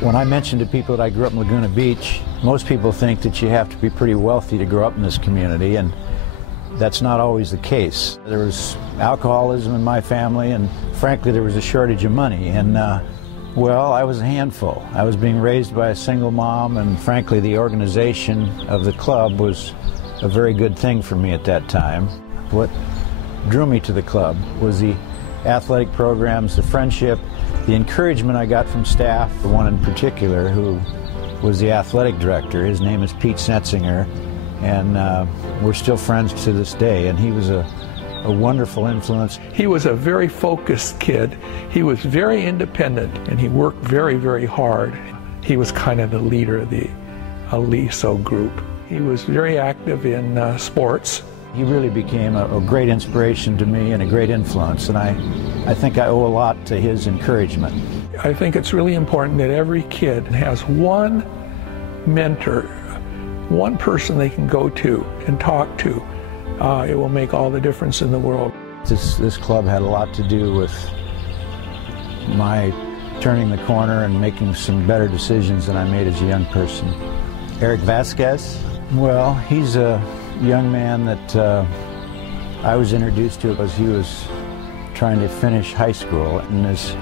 When I mention to people that I grew up in Laguna Beach, most people think that you have to be pretty wealthy to grow up in this community, and that's not always the case. There was alcoholism in my family, and frankly there was a shortage of money, and well, I was a handful. I was being raised by a single mom, and frankly the organization of the club was a very good thing for me at that time. What drew me to the club was the athletic programs, the friendship, the encouragement I got from staff. The one in particular who was the athletic director, his name is Pete Snetzinger, and we're still friends to this day, and he was a wonderful influence. He was a very focused kid. He was very independent, and he worked very, very hard. He was kind of the leader of the Aliso group. He was very active in sports. He really became a great inspiration to me and a great influence, and I think I owe a lot to his encouragement. I think it's really important that every kid has one mentor, one person they can go to and talk to. It will make all the difference in the world. This club had a lot to do with my turning the corner and making some better decisions than I made as a young person. Eric Vasquez, well, he's a young man that I was introduced to as he was trying to finish high school, and his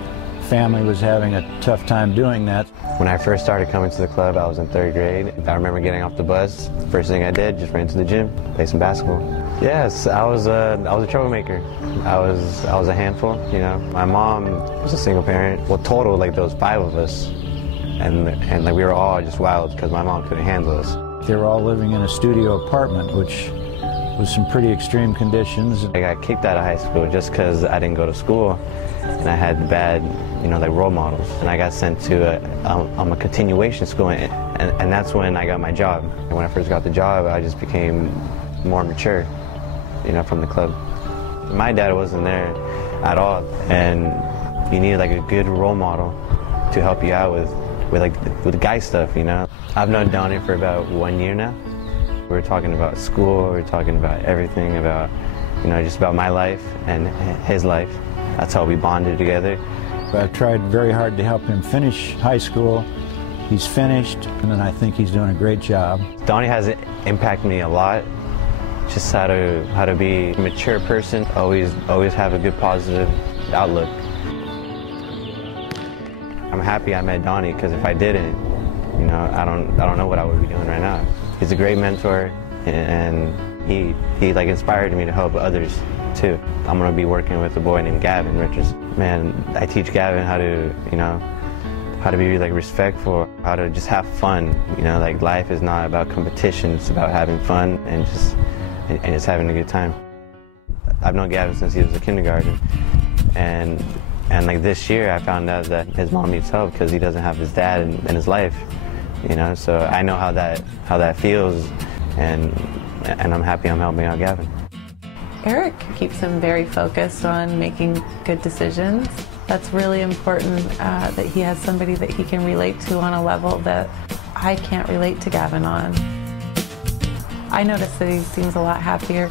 family was having a tough time doing that. When I first started coming to the club, I was in 3rd grade. I remember getting off the bus. First thing I did, just ran to the gym, play some basketball. Yes, I was a troublemaker. I was a handful, you know. My mom was a single parent. Well, total, like there was 5 of us, and like we were all just wild because my mom couldn't handle us. They were all living in a studio apartment, which was some pretty extreme conditions. I got kicked out of high school just because I didn't go to school, and I had bad, you know, like role models. And I got sent to a continuation school, and that's when I got my job. And when I first got the job, I just became more mature, you know, from the club. My dad wasn't there at all, and you needed like a good role model to help you out with guy stuff, you know. I've known Donnie for about 1 year now. We're talking about school, we're talking about everything, about, you know, just about my life and his life. That's how we bonded together. I've tried very hard to help him finish high school. He's finished, and then I think he's doing a great job. Donnie has impacted me a lot. Just how to be a mature person, always have a good positive outlook. I'm happy I met Donnie, because if I didn't, you know, I don't know what I would be doing right now. He's a great mentor, and he like inspired me to help others too. I'm gonna be working with a boy named Gavin Richards. Man, I teach Gavin how to, you know, how to be like respectful, how to just have fun. You know, like life is not about competition, it's about having fun and just having a good time. I've known Gavin since he was in kindergarten, and like this year I found out that his mom needs help because he doesn't have his dad in his life, you know. So I know how that feels, and I'm happy I'm helping out Gavin. Eric keeps him very focused on making good decisions. That's really important, that he has somebody that he can relate to on a level that I can't relate to Gavin on. I noticed that he seems a lot happier.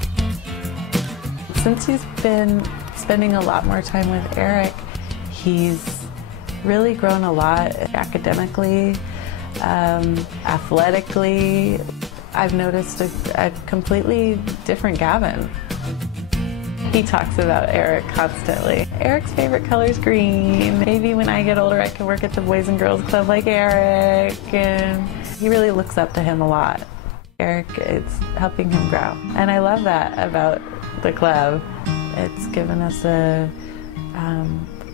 Since he's been spending a lot more time with Eric, he's really grown a lot academically, athletically. I've noticed a completely different Gavin. He talks about Eric constantly. Eric's favorite color is green. Maybe when I get older I can work at the Boys and Girls Club like Eric. And he really looks up to him a lot. Eric is helping him grow. And I love that about the club. It's given us a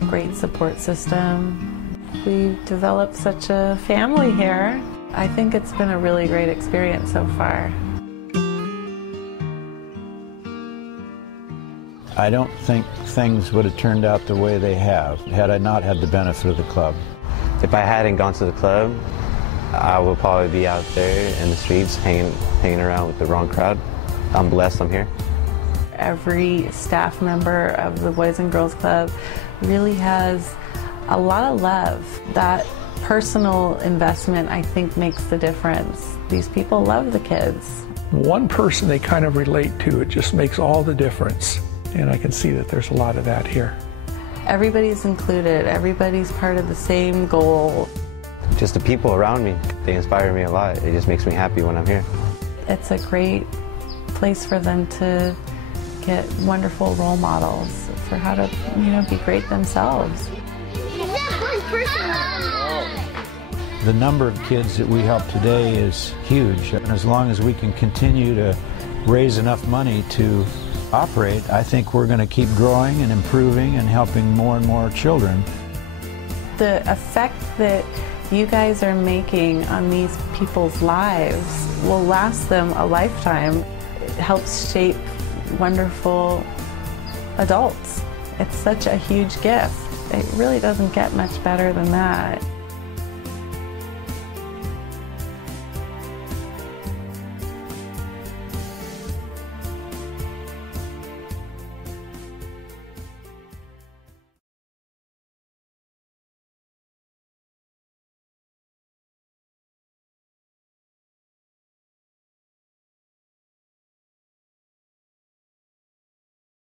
great support system. We've developed such a family here. I think it's been a really great experience so far. I don't think things would have turned out the way they have had I not had the benefit of the club. If I hadn't gone to the club, I would probably be out there in the streets hanging around with the wrong crowd. I'm blessed I'm here. Every staff member of the Boys and Girls Club really has a lot of love. That personal investment, I think, makes the difference. These people love the kids. One person they kind of relate to, it just makes all the difference. And I can see that there's a lot of that here. Everybody's included. Everybody's part of the same goal. just the people around me, they inspire me a lot. It just makes me happy when I'm here. It's a great place for them to get wonderful role models for how to, be great themselves. The number of kids that we help today is huge, and as long as we can continue to raise enough money to operate, I think we're going to keep growing and improving and helping more and more children. The effect that you guys are making on these people's lives will last them a lifetime. It helps shape wonderful adults. It's such a huge gift. It really doesn't get much better than that.